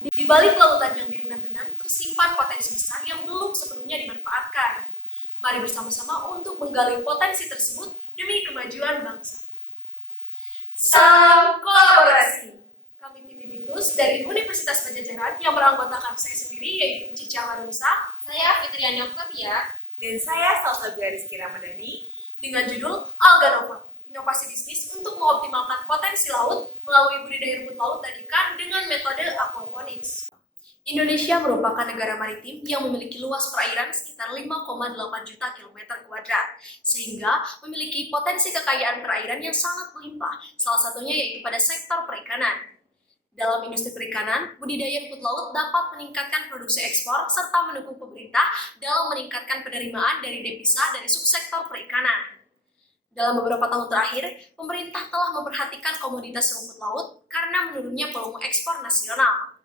Di balik lautan yang biru dan tenang, tersimpan potensi besar yang belum sepenuhnya dimanfaatkan. Mari bersama-sama untuk menggali potensi tersebut demi kemajuan bangsa. Salam kolaborasi! Kami tim Bibitus dari Universitas Pajajaran yang beranggotakan saya sendiri yaitu Cica Marunisa, saya Fitriana Octavia, dan saya Salsabila Rizky Ramadhani dengan judul Alganova, inovasi bisnis untuk mengoptimalkan potensi laut melalui budidaya rumput laut dan ikan dengan metode aquaponics. Indonesia merupakan negara maritim yang memiliki luas perairan sekitar 5,8 juta kilometer kuadrat, sehingga memiliki potensi kekayaan perairan yang sangat melimpah, salah satunya yaitu pada sektor perikanan. Dalam industri perikanan, budidaya rumput laut dapat meningkatkan produksi ekspor serta mendukung pemerintah dalam meningkatkan penerimaan dari devisa dari subsektor perikanan. Dalam beberapa tahun terakhir, pemerintah telah memperhatikan komoditas rumput laut karena menurunnya volume ekspor nasional.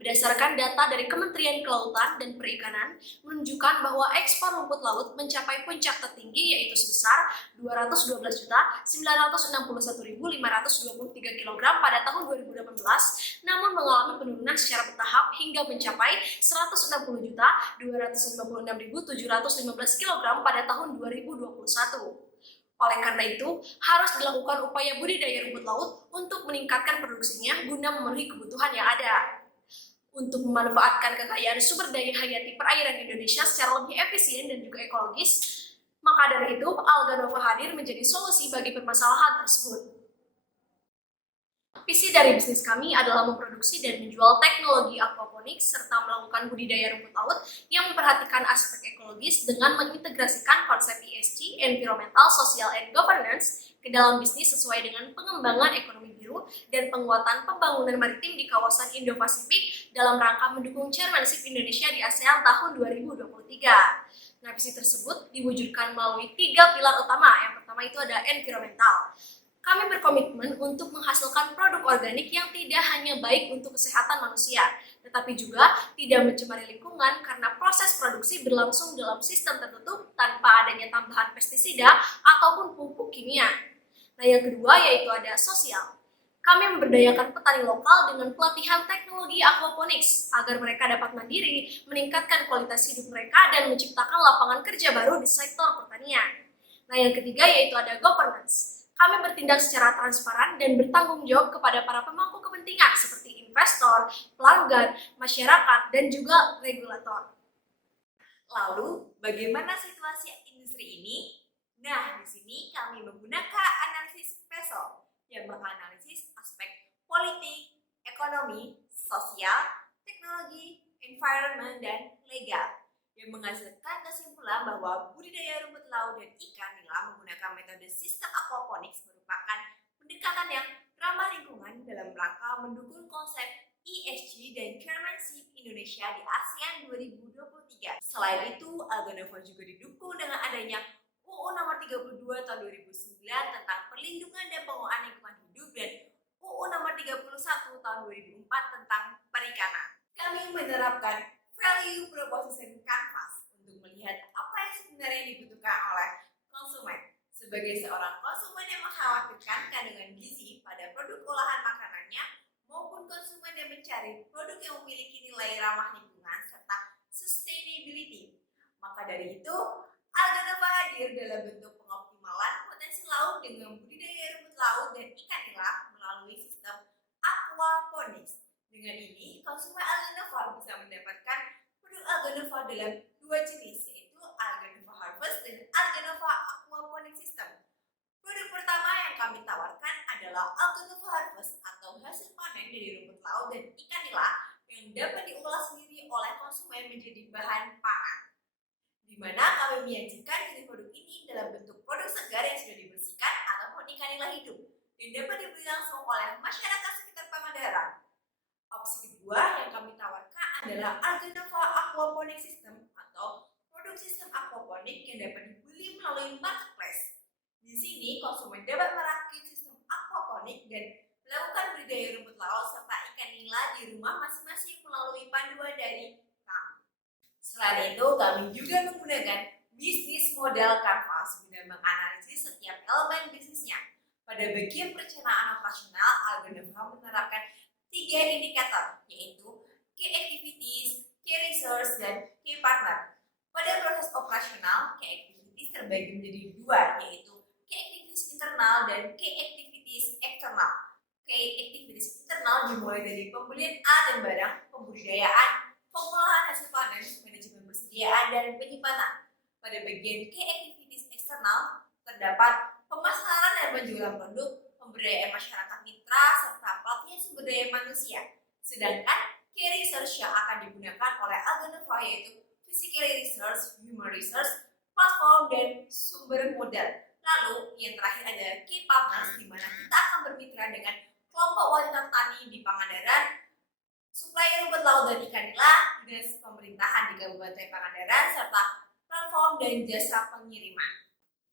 Berdasarkan data dari Kementerian Kelautan dan Perikanan menunjukkan bahwa ekspor rumput laut mencapai puncak tertinggi yaitu sebesar 212.961.523 kg pada tahun 2018, namun mengalami penurunan secara bertahap hingga mencapai 160.256.715 kg pada tahun 2021. Oleh karena itu, harus dilakukan upaya budidaya rumput laut untuk meningkatkan produksinya guna memenuhi kebutuhan yang ada. Untuk memanfaatkan kekayaan sumber daya hayati perairan Indonesia secara lebih efisien dan juga ekologis, maka dari itu Alganova hadir menjadi solusi bagi permasalahan tersebut. Visi dari bisnis kami adalah memproduksi dan menjual teknologi aquaponics serta melakukan budidaya rumput laut yang memperhatikan aspek ekologis dengan mengintegrasikan konsep ESG, Environmental, Social, and Governance ke dalam bisnis sesuai dengan pengembangan ekonomi biru dan penguatan pembangunan maritim di kawasan Indo-Pasifik dalam rangka mendukung Chairmanship Indonesia di ASEAN tahun 2023. Nah, visi tersebut diwujudkan melalui 3 pilar utama. Yang pertama itu ada environmental. Kami berkomitmen untuk menghasilkan produk organik yang tidak hanya baik untuk kesehatan manusia, tetapi juga tidak mencemari lingkungan karena proses produksi berlangsung dalam sistem tertutup tanpa adanya tambahan pestisida ataupun pupuk kimia. Nah, yang kedua yaitu ada sosial. Kami memberdayakan petani lokal dengan pelatihan teknologi aquaponics agar mereka dapat mandiri, meningkatkan kualitas hidup mereka, dan menciptakan lapangan kerja baru di sektor pertanian. Nah, yang ketiga yaitu ada governance. Kami bertindak secara transparan dan bertanggung jawab kepada para pemangku kepentingan seperti investor, pelanggan, masyarakat, dan juga regulator. Lalu, bagaimana situasi industri ini? Nah, di sini kami menggunakan analisis PESO yang menganalisis aspek politik, ekonomi, sosial, teknologi, environment, dan legal, yang menghasilkan kesimpulan bahwa budidaya rumput laut dan ikan nila menggunakan metode sistem aquaponics merupakan pendekatan yang ramah lingkungan dalam rangka mendukung konsep ESG dan Chairmanship Indonesia di ASEAN 2023. Selain itu, Alganova juga didukung dengan adanya UU Nomor 32 Tahun 2009 tentang perlindungan dan pengelolaan lingkungan hidup dan UU Nomor 31 Tahun 2004 tentang perikanan. Kami menerapkan value proposition canvas untuk melihat apa yang sebenarnya dibutuhkan oleh konsumen. Sebagai seorang konsumen yang mengkhawatirkan kandungan gizi pada produk olahan makanannya maupun konsumen yang mencari produk yang memiliki nilai ramah lingkungan serta sustainability. Maka dari itu, Alganova hadir dalam bentuk pengoptimalan potensi laut dengan budidaya rumput laut dan ikan nila melalui sistem aquaponics. Dengan ini, konsumen Alganova bisa mendapatkan produk Alganova dalam 2 jenis, yaitu Alganova Harvest dan Alganova Aquaponics System. Produk pertama yang kami tawarkan adalah Alganova Harvest atau hasil panen dari rumput laut dan ikan nila yang dapat diolah sendiri oleh konsumen menjadi bahan pangan, di mana kami menyajikan jenis produk ini dalam bentuk produk segar yang sudah dibersihkan ataupun ikan nila hidup dan dapat dibeli langsung oleh masyarakat sekitar Pangandaran. Opsi kedua yang kami tawarkan adalah Alganova Aquaponics System atau produk sistem aquaponik yang dapat dibeli melalui marketplace. Di sini konsumen dapat merakit sistem aquaponik dan melakukan budidaya rumput laut serta ikan nila di rumah masing-masing melalui panduan dari kami. Selain itu, kami juga menggunakan bisnis model canvas guna menganalisis setiap elemen bisnisnya. Pada bagian perencanaan operasional, Alganova menerapkan 3 indikator, yaitu dan key partner. Pada proses operasional, key activities terbagi menjadi dua, yaitu key activities internal dan key activities eksternal. Key activities internal dimulai dari pembelian alat dan barang, pembudidayaan, pengolahan hasil panen, manajemen persediaan, dan penyimpanan. Pada bagian key activities eksternal terdapat pemasaran dan penjualan produk, pemberdayaan masyarakat mitra, serta pelatihan sumber daya manusia. Sedangkan key research yang akan digunakan oleh Alganova yaitu physical research, human research, platform, dan sumber modal. Lalu yang terakhir adalah key partners, di mana kita akan bermitra dengan kelompok wanita tani di Pangandaran, supplier rumput laut dan ikan nila, dinas pemerintahan di Kabupaten Pangandaran, serta platform dan jasa pengiriman.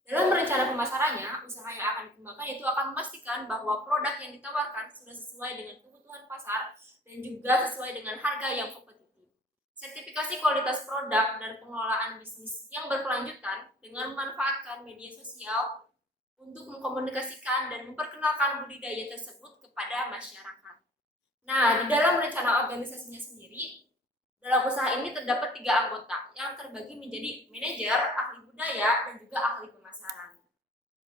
Dalam rencana pemasarannya, usaha yang akan dikembangkan itu akan memastikan bahwa produk yang ditawarkan sudah sesuai dengan kebutuhan pasar dan juga sesuai dengan harga yang kompetitif. Sertifikasi kualitas produk dan pengelolaan bisnis yang berkelanjutan dengan memanfaatkan media sosial untuk mengkomunikasikan dan memperkenalkan budidaya tersebut kepada masyarakat. Nah, di dalam rencana organisasinya sendiri, dalam usaha ini terdapat 3 anggota yang terbagi menjadi manajer, ahli budaya, dan juga ahli pemasaran.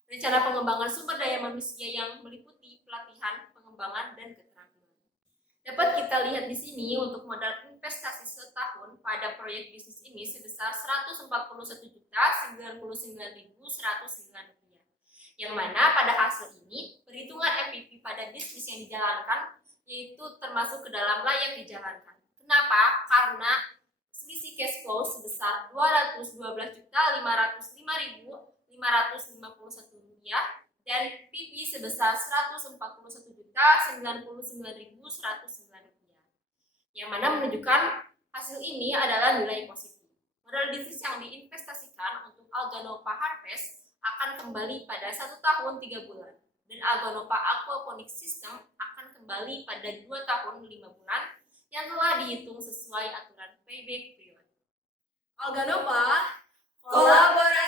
Rencana pengembangan sumber daya manusia yang meliputi pelatihan, pengembangan, dan keterampilan. Dapat kita lihat di sini untuk modal investasi setahun pada proyek bisnis ini sebesar Rp141.099.109, yang mana pada hasil ini perhitungan MVP pada bisnis yang dijalankan yaitu termasuk ke dalam layak dijalankan. Kenapa? Karena selisih cash flow sebesar Rp212.505.551 dan PP sebesar Rp141.099.109, yang mana menunjukkan hasil ini adalah nilai positif. Modal bisnis yang diinvestasikan untuk Alganova Harvest akan kembali pada 1 tahun 3 bulan dan Alganova Aquaponics System akan kembali pada 2 tahun 5 bulan yang telah dihitung sesuai aturan payback period. Alganova, Kolaborasi